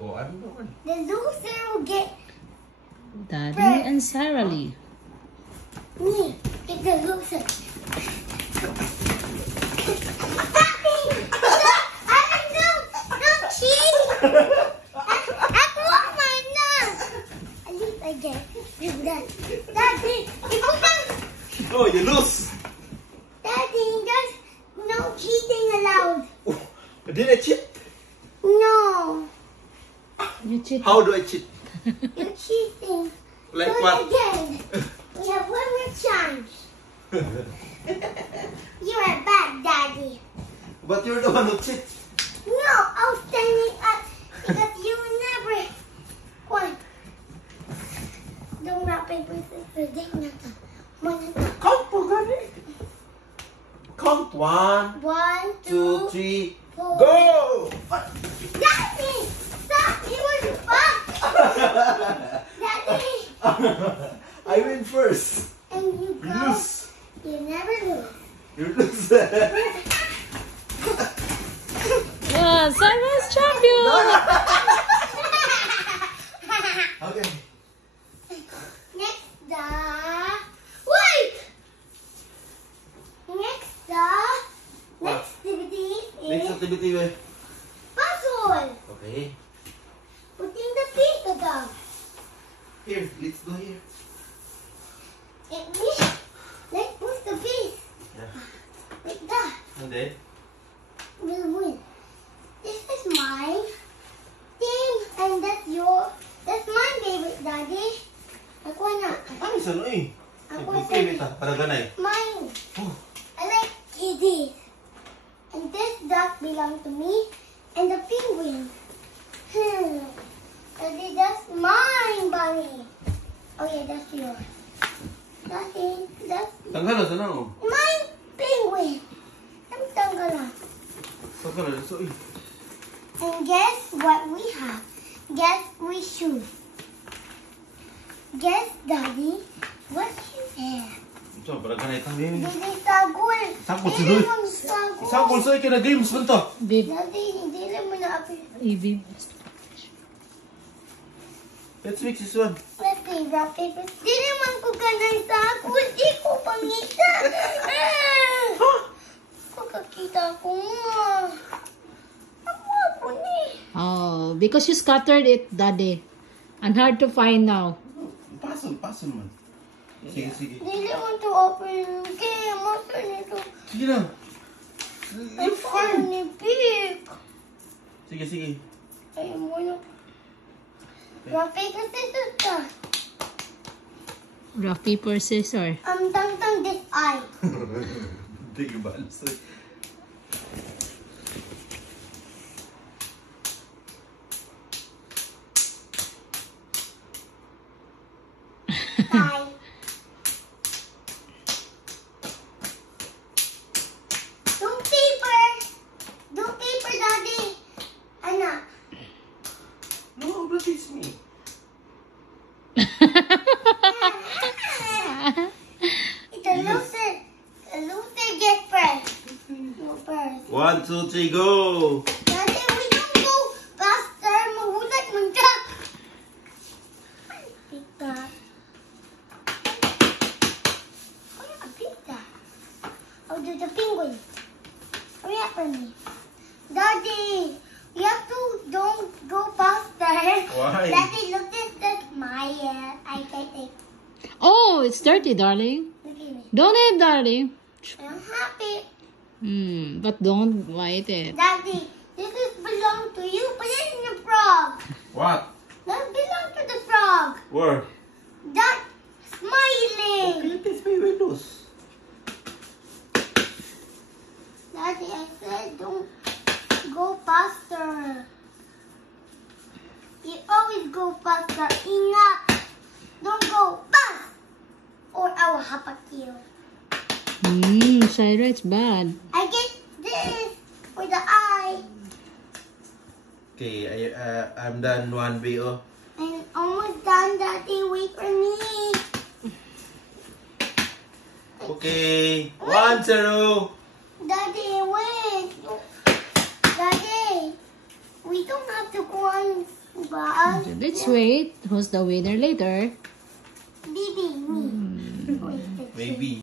Oh, ano naman? The loser will get Daddy and Sarah Lee. me. Get the loser. Daddy, Oh, you lose. Daddy, there's no cheating allowed. Oh, did I cheat? No, You cheat. How do I cheat? you're cheating. Like Do it what? again. We have one more chance. You are bad, Daddy. But you're the one who cheat. No, I'll stand it up because you never won. Don't rock, paper, scissors. Count po gani. Count 1, 1, 2, 2, 3, 4. go! Daddy, stop! You were fun. Daddy, I win first. and you You go. lose. You never lose. You lose. Yeah, Sarah's champion. Okay. Next, wait. Next activity Next is activity, we. puzzle. Okay. Putting the pizza down. Here, let's go here. Let's put the piece Yeah. like that. And then? We'll win. This is mine. Team, and that's my favorite, Daddy. Ako na. Ano sa ano eh? Ako Okay, sa wait ah. Para ganay. mine. Oh. I like this. And this duck belongs to me. And the penguin. Daddy, that's mine, Bunny. Oh yeah, that's yours. Daddy, that's Tanggalan sa nang. mine penguin. I'm tanggalan. Tanggalan sa eh. And guess what we have? Guess we shoot. Guess, Daddy, what you have? Ito, para ganay tayo. Dili sagol. Sagol, Dili sagol. mang sagol. Isang pulso ay kina-games mo to. Big Daddy, dili mo na apil. EB. Let's mix this one. Let's see, rock, paper. Dili man ko ganay sagol. Di ko pangita. Pagkakita ko nga. Ako ni. Oh, because you scattered it, Daddy. And hard to find now. Pasol man. Sige, sige. Dili man to open. Kaya masa nito. Sige na. Ay, paano ni Pick? Sige, sige. Ay, mo na. Rock, paper, scissors ka. Rock, paper, scissors. Tang this eye. Hindi ka ba? Sorry. Bye. Don't paper. Don't paper, Daddy. Anak. No, that is me. It's a loser. A loser gets first. No first. 1, 2, 3, go! Daddy, we don't go faster. Mahulat man ka. Pika. Ano ka, pika? I'll do the penguin. Hurry up for me. Daddy, you have to don't go faster. Why? Daddy, look at that. My I can't take. Oh, it's dirty, darling. Look at me. Don't eat, darling. I'm happy. But don't bite it. Daddy, this is belong to you. Put it in the frog. What? That belong to the frog. Where? That smiling. Okay, that's my windows. Daddy, I said don't go faster. You always go faster. Ingat. Don't go fast. Or I will hop at you. Shira, it's bad. I get this for the eye. Okay, I'm done 1BO. I'm almost done, Daddy. Wait for me. Okay, 1-0. Daddy, wait. Daddy, we don't have to go on But Let's wait. Who's the winner later? Bibi, me. Maybe.